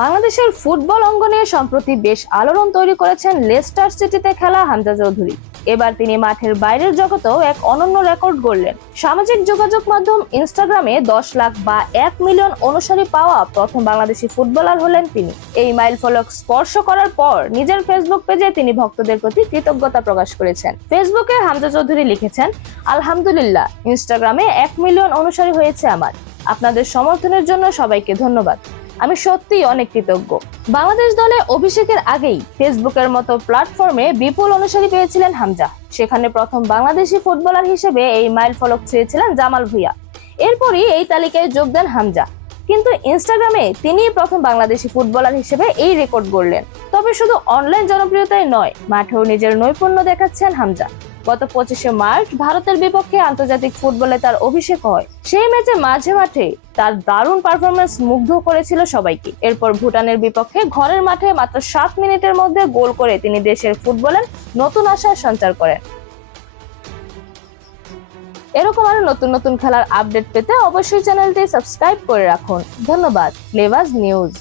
বাংলাদেশের ফুটবল অঙ্গনে সম্প্রতি বেশ আলোড়ন তৈরি করেছেন লেস্টার সিটিতে খেলা হামজা চৌধুরী। এবার তিনি মাঠের বাইরের জগতেও এক অনন্য রেকর্ড গড়লেন। সামাজিক যোগাযোগ মাধ্যম ইনস্টাগ্রামে 10 লাখ বা 1 মিলিয়ন অনুসারী পাওয়া প্রথম বাংলাদেশি ফুটবলার হলেন তিনি। এই মাইলফলক স্পর্শ করার পর নিজের ফেসবুক পেজে তিনি ভক্তদের প্রতি কৃতজ্ঞতা প্রকাশ করেছেন। ফেসবুকে হামজা চৌধুরী লিখেছেন, আলহামদুলিল্লাহ, ইনস্টাগ্রামে 1 মিলিয়ন অনুসারী হয়েছে আমার। আপনাদের সমর্থনের জন্য সবাইকে ধন্যবাদ। আমি সত্যিই অনেক কৃতজ্ঞ। বাংলাদেশ দলে অভিষেকের আগেই ফেসবুকের মতো প্ল্যাটফর্মে বিপুল অনুসারী পেয়েছিলেন হামজা। সেখানে প্রথম বাংলাদেশি ফুটবলার হিসেবে এই মাইলফলক ছুঁয়েছিলেন জামাল ভুঁইয়া। এরপরই এই তালিকায় যোগ দেন হামজা। কিন্তু ইনস্টাগ্রামে তিনিই প্রথম বাংলাদেশি ফুটবলার হিসেবে এই রেকর্ড গড়লেন। তবে শুধু অনলাইন জনপ্রিয়তাই নয়, মাঠেও নিজের নৈপুণ্য দেখাচ্ছেন হামজা। গত 25শে মার্চ ভারতের বিপক্ষে আন্তর্জাতিক ফুটবলে তার অভিষেক হয়। সেই ম্যাচে মাঝে মাঠে তার দারুণ পারফরম্যান্স মুগ্ধ করেছিল সবাইকে। এরপর ভুটানের বিপক্ষে ঘরের মাঠে মাত্র 7 মিনিটের মধ্যে গোল করে তিনি দেশের ফুটবলের নতুন আশার সঞ্চার করেন। এরকম আরো নতুন নতুন খেলার আপডেট পেতে অবশ্যই চ্যানেলটি সাবস্ক্রাইব করে রাখুন। ধন্যবাদ। লেভাজ নিউজ।